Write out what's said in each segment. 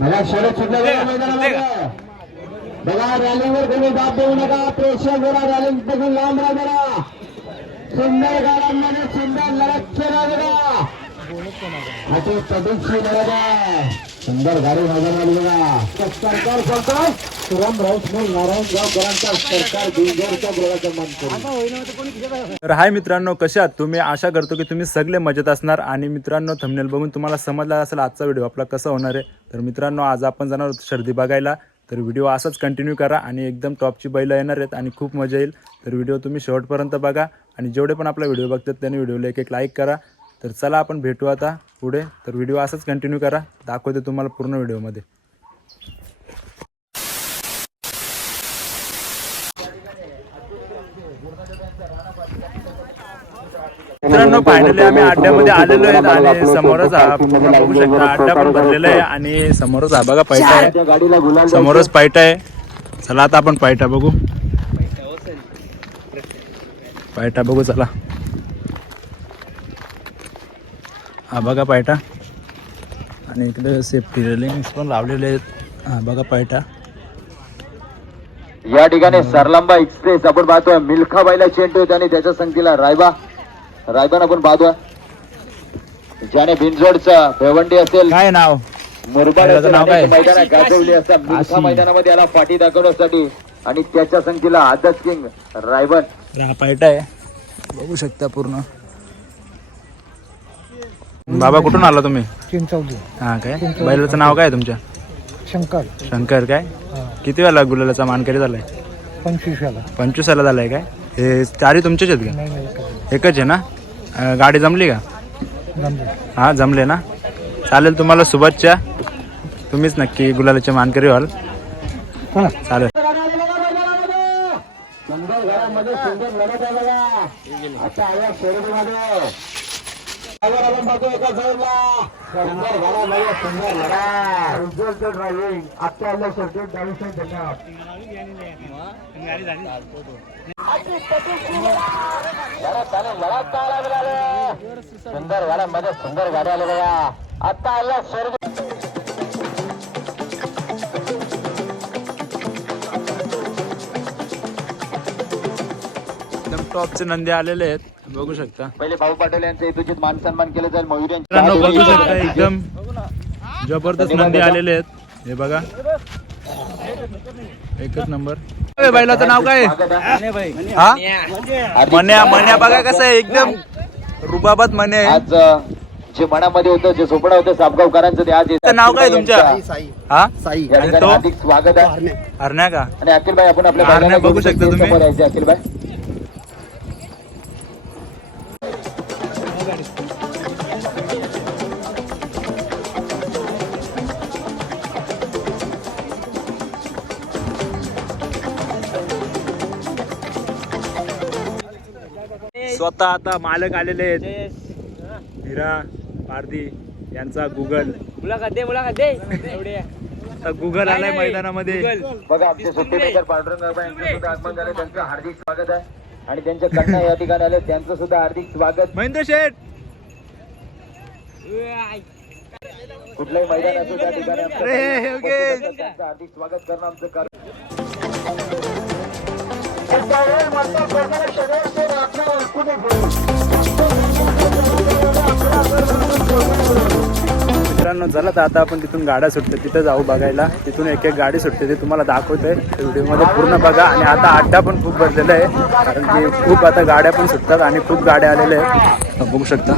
मला शरद सुद्धा मैदानामध्ये बघा रॅलीवर कोणी दाब देऊ नका. प्रेक्षक जरा रॅली पासून लांब राहा जरा. सुंदर गाड्यांमध्ये सुंदर लढत केला बघा लढत आहे. सुंदर गाडी मैदानामध्ये बघा. सरकार सरकार. तर हाय मित्रांनो कशा आहात तुम्ही? आशा करतो की तुम्ही सगळे मजेत असणार. आणि मित्रांनो थंबनेल बघून तुम्हाला समजला असेल आजचा व्हिडिओ आपला कसा होणार आहे. तर मित्रांनो आज आपण जाणार आहोत शर्दी बघायला. तर व्हिडिओ असाच कंटिन्यू करा आणि एकदम टॉपची बैलं येणार आहेत आणि खूप मजा येईल. तर व्हिडिओ तुम्ही शेवटपर्यंत बघा. आणि जेवढे पण आपला व्हिडिओ बघतात त्यांनी व्हिडिओला एक एक लाईक करा. तर चला आपण भेटू आता पुढे. तर व्हिडिओ असाच कंटिन्यू करा. दाखवते तुम्हाला पूर्ण व्हिडिओमध्ये मित्रांनो फायनली आम्ही अड्ड्यामध्ये आलेलो आहेत आणि समोरच पूर्ण बघू शकता. अड्डा पण भरलेला आहे आणि समोरच हा बघा पायटा आहे. समोरच पायटा आहे. चला आता आपण पायटा बघू. पायटा बघू चला. हा बघा पायटा आणि इकडे सेफ्टी रेलिंग्स पण लावलेले आहेत. हा बघा पायटा या ठिकाणी सरलांबा एक्सप्रेस आपण पाहतोय. मिल्खा बाईला चेंडू आणि त्याच्या संगतीला रायबा. रायबान आपण पाहतोय ज्याने बिनजोडचा भेवंडी असेल काय नाव? मुरबाड असेल नाव काय? अनेक गाजवली असतात. मैदानामध्ये याला पाठी दाखवण्यासाठी आणि त्याच्या संगतीला आदत किंग रायबन. हा पायटा आहे. बघू शकता पूर्ण. बाबा कुठून आला तुम्ही? चिंचवली. हा काय? बैलाचं नाव काय आहे तुमच्या? शंकर. शंकर काय? किती वेळा गुलालाचा मानकरी झालाय? पंचवीसला पंचवीसाला झालाय काय? हे चारी तुमचेच आहेत नाही नाही का एकच आहे ना? अं, गाडी जमली का? हा जमले ना? चालेल तुम्हाला शुभेच्छा तुम्हीच नक्की गुलालाचे मानकरी व्हाल. चला. चालेल. ड्रायव्हिंग आता शेवटी ड्रायव्हिंग सुंदर घरामध्ये सुंदर गाड्या आल्या बघा आता आला स्वर्ग टॉपचे नंदे आलेले आहेत बघू शकता. पहिले भाऊ पाटील यांचं यथोचित मान सन्मान केलं जाईल मयूर बघू शकता यांच्या एकदम जबरदस्त नंदी आलेले आहेत. हे बघा. एकच नंबर. बैलाचं नाव काय? आहे? हा? मन्या मन्या बघा कसं आहे एकदम रुबाबात मन्या आज जे मनामध्ये होतं जे स्वप्न होतं सापगावकरांचं ते आज नाव काय तुमच्या हा? तो? हार्दिक स्वागत आहे. हरण्या. का? आणि अखिल भाई आपण आपल्या बघू शकता तुम्ही. अखिल भाई स्वतः आता मालक आलेले आहेत. मीरा पारदी यांचा गुगल. मुलाखत दे मुलाखत दे. एवढे गुगल आलाय मैदानामध्ये. बघा आमचे सुट्टी मेकर पांडुरंग बाबा यांचं सुद्धा आगमन झालं त्यांचं हार्दिक स्वागत आहे. आणि त्यांच्या कन्या या ठिकाणी आले त्यांचं सुद्धा हार्दिक स्वागत. महेंद्र शेठ! कुठलंही मैदान असो त्या ठिकाणी आमचं. त्यांचं हार्दिक स्वागत करणं आमचं कार्य मित्रांनो चला तर आता आपण तिथून गाड्या सुटते. तिथं जाऊ बघायला. तिथून एक एक गाडी सुटते ते तुम्हाला दाखवतोय व्हिडिओमध्ये पूर्ण बघा. आणि आता अड्डा पण खूप भरलेला आहे. कारण की खूप आता गाड्या पण सुटतात आणि खूप गाड्या आलेल्या आहेत. बघू शकता.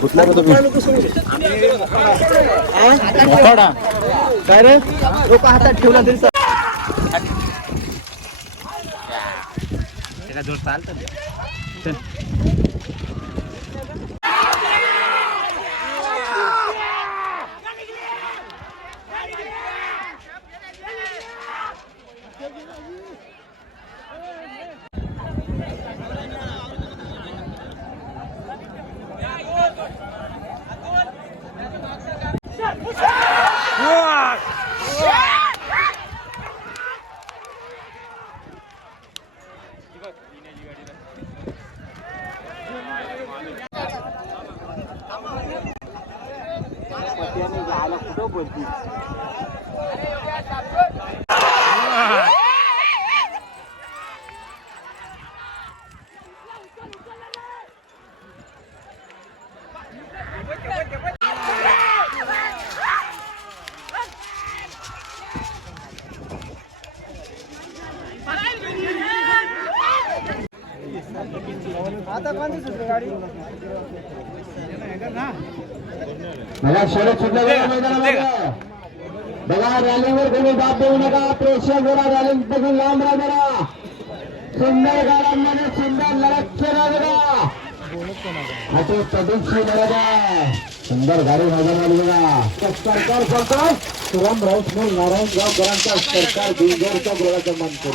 कुठला का तुम्ही मोखाडा. काय रे? लोक हातात ठेवला तरी वरती. आता कोणती सुटली गाडी? ना मला शरद सुद्धा बघा रॅलीवर कोणी दाब देऊ नका. प्रेक्षक जरा रॅली पासून लांब राहा जरा. सुंदर गाड्यांमध्ये सुंदर लढत केला बघा अति प्रतीक्षी लढत आहे. सुंदर गाडी बघा. सरकार सरकार सुराम राऊत नारायण गावकरांचा सरकार बिंजोरचा गोळाचा मान करू